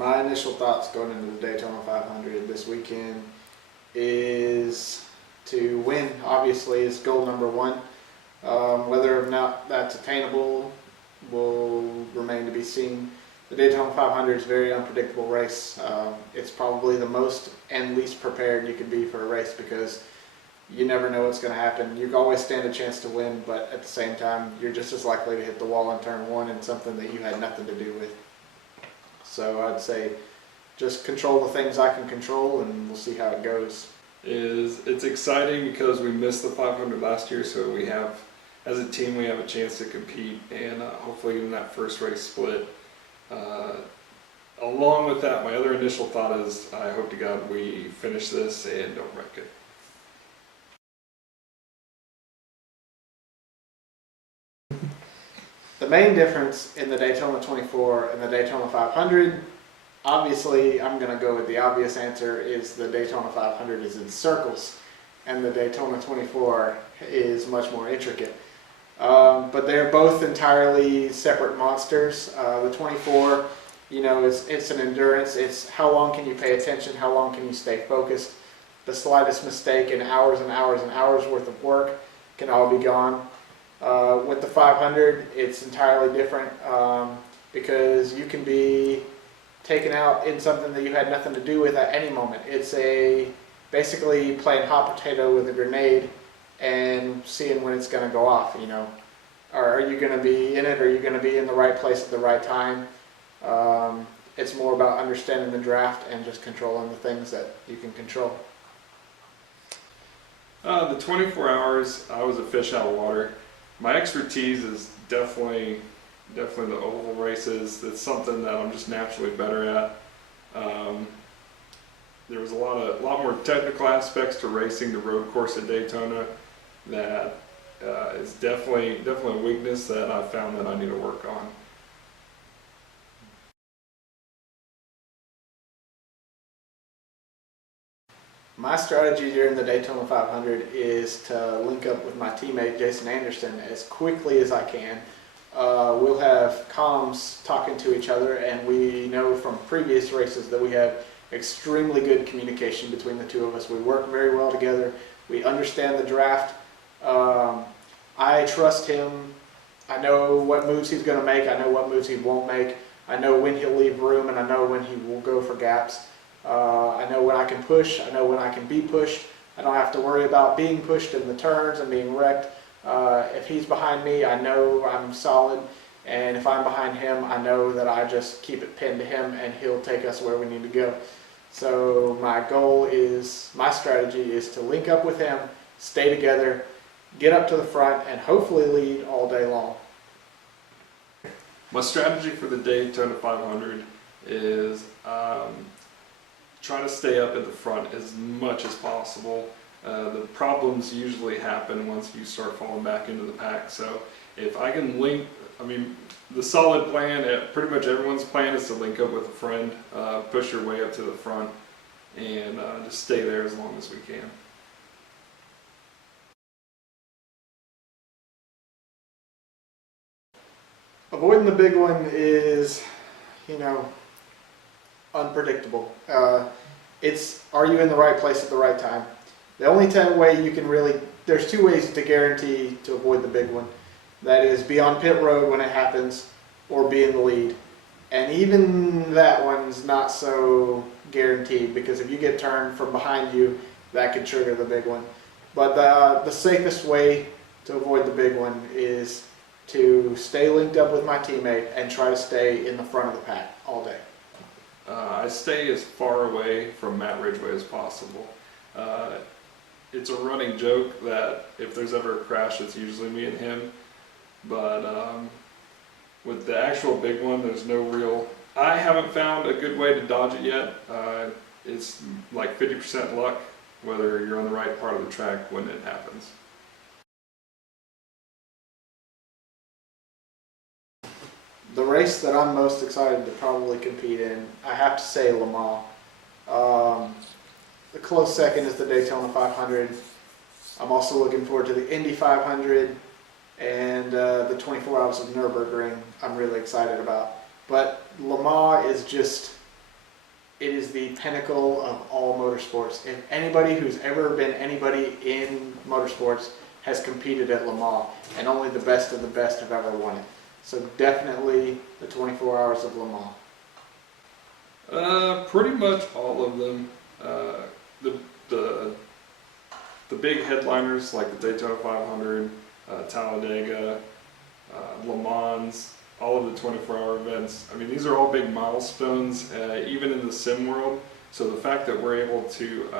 My initial thoughts going into the Daytona 500 this weekend is to win, obviously, is goal number one. Whether or not that's attainable will remain to be seen. The Daytona 500 is a very unpredictable race. It's probably the most and least prepared you can be for a race because you never know what's going to happen. You always stand a chance to win, but at the same time, you're just as likely to hit the wall in turn one in something that you had nothing to do with. So I'd say just control the things I can control, and we'll see how it goes. It's exciting because we missed the 500 last year, so we have, as a team, we have a chance to compete and hopefully get in that first race split. Along with that, my other initial thought is I hope to God we finish this and don't wreck it. The main difference in the Daytona 24 and the Daytona 500, obviously I'm going to go with the obvious answer, is the Daytona 500 is in circles and the Daytona 24 is much more intricate. But they're both entirely separate monsters. The 24, it's an endurance. It's how long can you pay attention, how long can you stay focused. The slightest mistake in hours and hours and hours worth of work can all be gone. With the 500, it's entirely different because you can be taken out in something that you had nothing to do with at any moment. It's basically playing hot potato with a grenade and seeing when it's going to go off. Are you going to be in it? Are you going to be in the right place at the right time? It's more about understanding the draft and just controlling the things that you can control. The 24 hours, I was a fish out of water. My expertise is definitely the oval races. It's something that I'm just naturally better at. There was a lot more technical aspects to racing the road course at Daytona that is definitely a weakness that I found that I need to work on. My strategy during the Daytona 500 is to link up with my teammate Jason Anderson as quickly as I can. We'll have comms talking to each other, and we know from previous races that we have extremely good communication between the two of us. We work very well together. We understand the draft. I trust him. I know what moves he's going to make. I know what moves he won't make. I know when he'll leave room, and I know when he will go for gaps. I know when I can push. I know when I can be pushed. I don't have to worry about being pushed in the turns and being wrecked. If he's behind me, I know I'm solid. And if I'm behind him, I know that I just keep it pinned to him and he'll take us where we need to go. So my strategy is to link up with him, stay together, get up to the front, and hopefully lead all day long. My strategy for the Daytona 500 is try to stay up at the front as much as possible. The problems usually happen once you start falling back into the pack. So if I can the solid plan, pretty much everyone's plan is to link up with a friend, push your way up to the front, and just stay there as long as we can. Avoiding the big one is, unpredictable. Are you in the right place at the right time? The only way you can there's two ways to guarantee to avoid the big one. That is be on pit road when it happens or be in the lead. And even that one's not so guaranteed because if you get turned from behind you, that could trigger the big one. But the safest way to avoid the big one is to stay linked up with my teammate and try to stay in the front of the pack all day. I stay as far away from Matt Ridgway as possible. It's a running joke that if there's ever a crash, it's usually me and him. But with the actual big one, there's no real... I haven't found a good way to dodge it yet. It's like 50% luck whether you're on the right part of the track when it happens. The race that I'm most excited to probably compete in, I have to say Le Mans. The close second is the Daytona 500. I'm also looking forward to the Indy 500 and the 24 Hours of Nürburgring I'm really excited about. But Le Mans is just it is the pinnacle of all motorsports. If anybody who's ever been anybody in motorsports has competed at Le Mans, and only the best of the best have ever won it. So definitely the 24 Hours of Le Mans. Pretty much all of them. The big headliners like the Daytona 500, Talladega, Le Mans, all of the 24-hour events. I mean, these are all big milestones, even in the sim world. So the fact that we're able to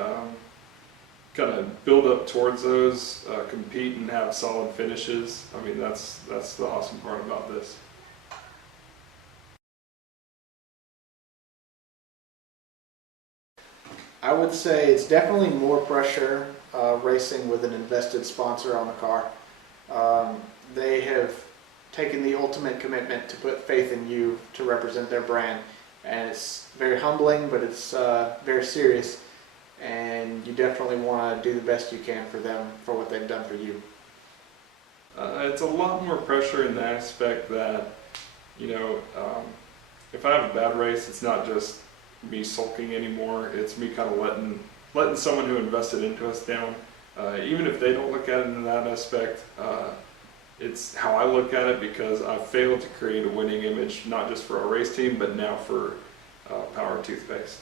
kind of build up towards those, compete and have solid finishes, I mean, that's the awesome part about this. I would say it's definitely more pressure racing with an invested sponsor on the car. They have taken the ultimate commitment to put faith in you to represent their brand, and it's very humbling, but it's very serious, and you definitely want to do the best you can for them for what they've done for you. It's a lot more pressure in the aspect that, you know, if I have a bad race, it's not just me sulking anymore. It's me kind of letting someone who invested into us down. Even if they don't look at it in that aspect, it's how I look at it, because I failed to create a winning image, not just for our race team, but now for Power Toothpaste.